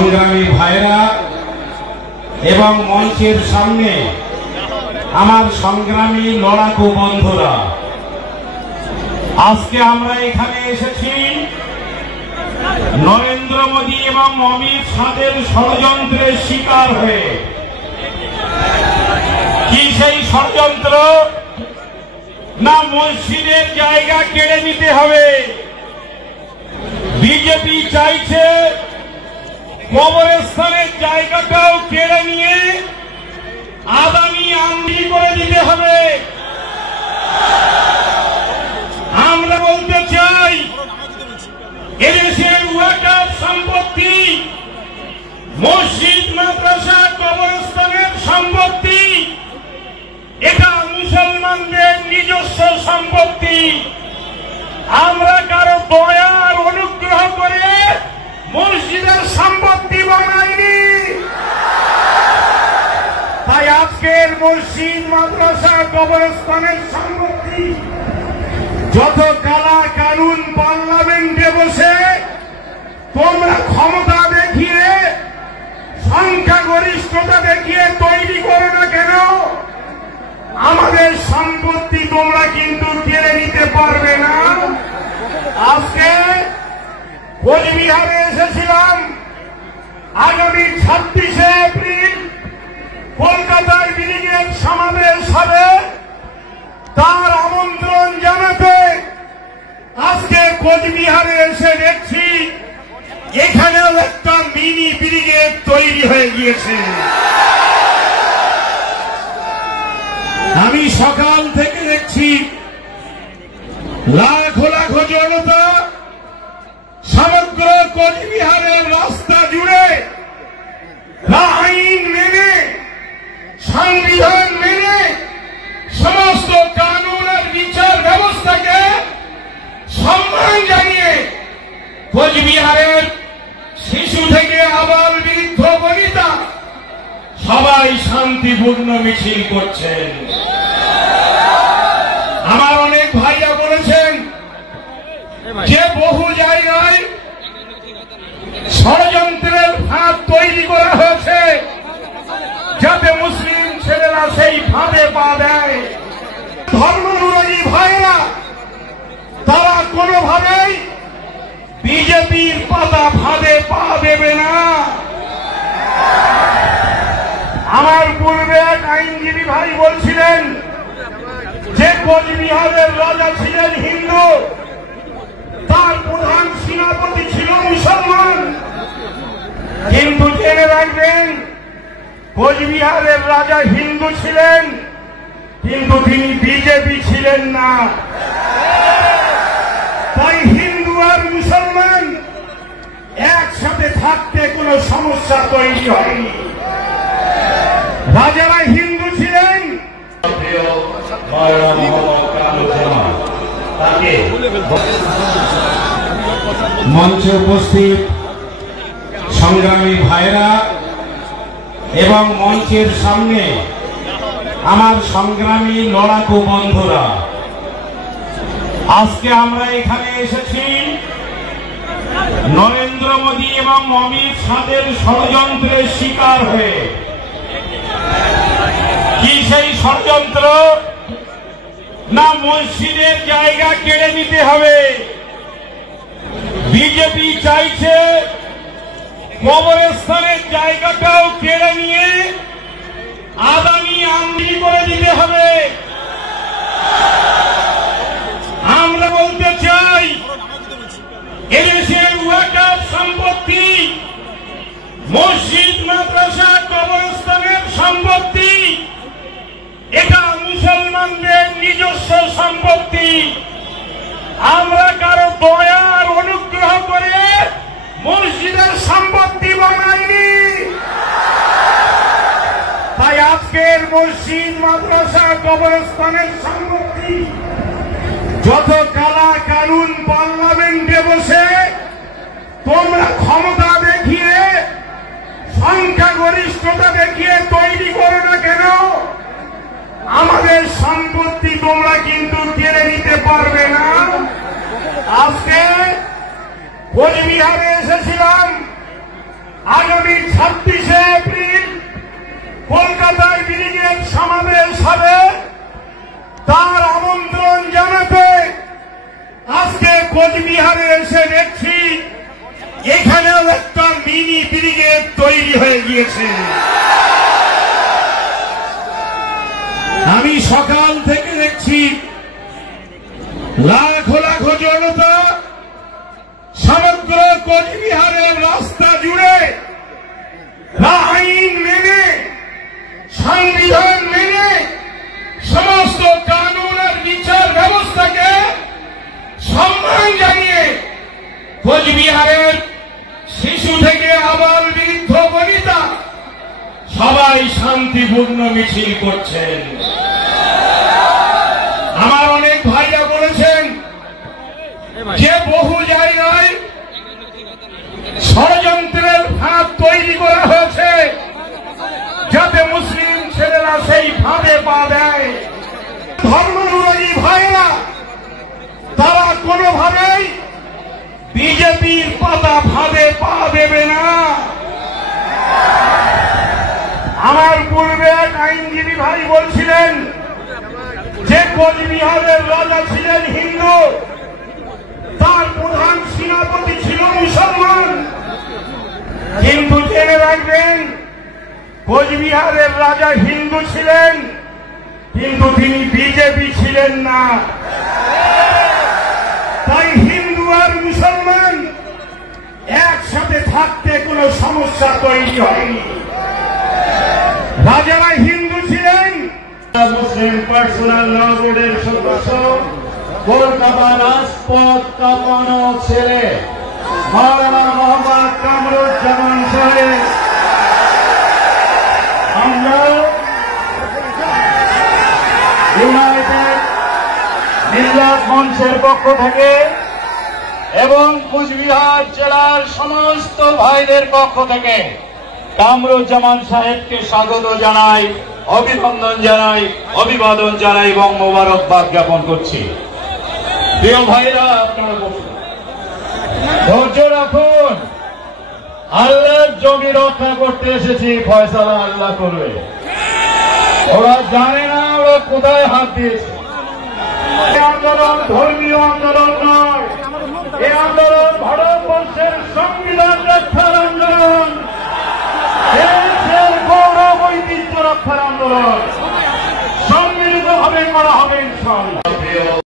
সংগ্রামী ভাইরা এবং মঞ্চের সামনে আমার সংগ্রামী লড়াকু বন্ধুরা, আজকে আমরা এখানে এসেছি নরেন্দ্র মোদী এবং অমিত শাহের ষড়যন্ত্রের শিকার হয়ে। কি সেই ষড়যন্ত্র? না, মসজিদের জায়গা কেড়ে নিতে হবে। বিজেপি চাইছে কবরস্থানের জায়গাটাও কেড়ে নিয়ে আদানি আমদানি করে দিতে হবে। আমরা বলতে চাই, এদেশের ওয়াকফ সম্পত্তি, মসজিদ, মাদ্রাসা, কবরস্থানের সম্পত্তি, এটা মুসলমানদের নিজস্ব সম্পত্তি। আমরা কারো দয়ার অনুগ্রহ করে মসজিদের সম্পত্তি বানাইনি। তাই আজকের মসজিদ, মাদ্রাসা, কবরস্থানের সম্পত্তি যত কালা কানুন পার্লামেন্টে বসে তোমরা ক্ষমতা দেখিয়ে, সংখ্যাগরিষ্ঠতা দেখিয়ে তৈরি করো না কেন, আমাদের সম্পত্তি তোমরা কিন্তু কেড়ে নিতে পারবে না। আজকে কোচবিহারে এসেছিলাম, আগামী 26শে এপ্রিল কলকাতায় ব্রিগেড সমাবেশ হবে, তার আমন্ত্রণ জানাতে আজকে কোচবিহারে এসে দেখছি এখানেও একটা মিনি ব্রিগেড তৈরি হয়ে গিয়েছে। আমি সকাল থেকে দেখছি লাখো লাখো জনতা সমগ্র কোচবিহারের রাস্তা জুড়ে আইন মেনে, সংবিধান মেনে, সমস্ত কানুন আর বিচার ব্যবস্থাকে সম্মান জানিয়ে কোচবিহারের শিশু থেকে আবাল বৃদ্ধ বনিতা সবাই শান্তিপূর্ণ মিছিল করছেন। আমার অনেক ভাইরা বলেছেন যে বহু জায়গায় ষড়যন্ত্রের ফাঁদ তৈরি করা হয়েছে যাতে মুসলিম ছেলেরা সেই ফাঁদে পা দেয়। ধর্মানুরাগী ভাইরা তারা কোনোভাবেই বিজেপির পাতা ফাঁদে পা দেবে না। আমার পূর্বে এক আইনজীবী ভাই বলছিলেন যে কোচবিহারের রাজা ছিলেন হিন্দু, তার প্রধান সেনাপতি ছিল মুসলমান। কিন্তু জেনে রাখবেন, কোচবিহারের রাজা হিন্দু ছিলেন, কিন্তু তিনি বিজেপি ছিলেন না। তাই হিন্দু আর মুসলমান একসাথে থাকতে কোনো সমস্যা তৈরি হয়নি। রাজারা হিন্দু ছিলেন। মঞ্চে উপস্থিত সংগ্রামী ভাইরা এবং মঞ্চের সামনে আমার সংগ্রামী লড়াকু বন্ধুরা, আজকে আমরা এখানে এসেছি নরেন্দ্র মোদী এবং অমিত শাহের ষড়যন্ত্রের শিকার হয়ে। কি সেই ষড়যন্ত্র? না, মসজিদের জায়গা কেড়ে নিতে হবে। বিজেপি চাইছে কবরস্থানের জায়গাটাও কেড়ে নিয়ে আদানি আমদানি করে দিতে হবে। আমরা বলতে চাই, এদেশের ওয়াকফ সম্পত্তি, মসজিদ, মাদ্রাসা, কবরস্থানের সম্পত্তি, এটা মুসলমানদের নিজস্ব সম্পত্তি। আমরা কারো দয়ার অনুগ্রহ করে মসজিদের সম্পত্তি বানাইনি। তাই আজকের মসজিদ, মাদ্রাসা, কবরস্থানের সম্পত্তি যত কালা কানুন পার্লামেন্টে বসে তোমরা ক্ষমতা দেখিয়ে, সংখ্যাগরিষ্ঠতা দেখিয়ে তৈরি করো না কেন, আমাদের সম্পত্তি তোমরা কিন্তু কেড়ে নিতে পারবে না। আজকে কোচবিহারে এসেছিলাম, আগামী সিলেট সমাবেশ হবে তার আমন্ত্রণ জানাতে আজকে কোচবিহারে এসে দেখছি এখানেও একটা মিনি ব্রিগেড তৈরি হয়ে গিয়েছে। আমি সকাল থেকে দেখছি লাখো লাখো জনতা সমগ্র কোচবিহারের রাস্তা জুড়ে আইন মেনে সংবিধান মেনে সমস্ত কানুন আর বিচার ব্যবস্থাকে সম্মান জানিয়ে কোচবিহারের শিশু থেকে আবাল বৃদ্ধ বনিতা সবাই শান্তিপূর্ণ মিছিল করছেন। আমার অনেক ভাইরা বলেছেন যে বহু জায়গায় ষড়যন্ত্রের ফাঁদ তৈরি করা হয়েছে যাতে মুসলিম ছেলেরা সেই ফাঁদে পা দেয়। ধর্মানুরাগী ভাইরা তারা কোনোভাবেই বিজেপির পাতা ফাঁদে পা দেবে না। আমার পূর্বে এক আইনজীবী ভাই বলছিলেন যে কোচবিহারের রাজা ছিলেন হিন্দু, তার প্রধান সেনাপতি ছিল মুসলমান। কিন্তু জেনে রাখবেন কোচবিহারের রাজা হিন্দু ছিলেন কিন্তু তিনি বিজেপি ছিলেন না। তাই হিন্দু আর মুসলমান একসাথে থাকতে কোনো সমস্যা তৈরি হয়নি। রাজারা হিন্দু ছিলেন। মুসলিম পার্সোনাল ল বোর্ডের সদস্য কলকাতা রাজপথ কাঁপানো ছেলে মাওলানা মোহাম্মদ কামরুজ্জামান সাহেব, আমরা ইউনাইটেড মিল্লাত মঞ্চের পক্ষ থেকে এবং কুচবিহার জেলার সমস্ত ভাইদের পক্ষ থেকে কামরুজ্জামান সাহেবকে স্বাগত জানাই, অভিনন্দন জানাই, অভিবাদন জানাই এবং মোবারকবাদ জ্ঞাপন করছি। প্রিয় ভাইরা, আপনারা বসুন, ধৈর্য রাখুন। আল্লাহর জমি রক্ষা করতে এসেছি, ফয়সালা আল্লাহ করবে। ওরা জানে না ওরা কোথায় হাত দিয়েছে। এই আন্দোলন ধর্মীয় আন্দোলন নয়, এই আন্দোলন ভারতবর্ষের সংবিধান রক্ষার আন্দোলন, দেশের গৌরব ঐতিহ্য রক্ষার আন্দোলন। সম্মিলিতভাবে করা হবে ইনশাআল্লাহ।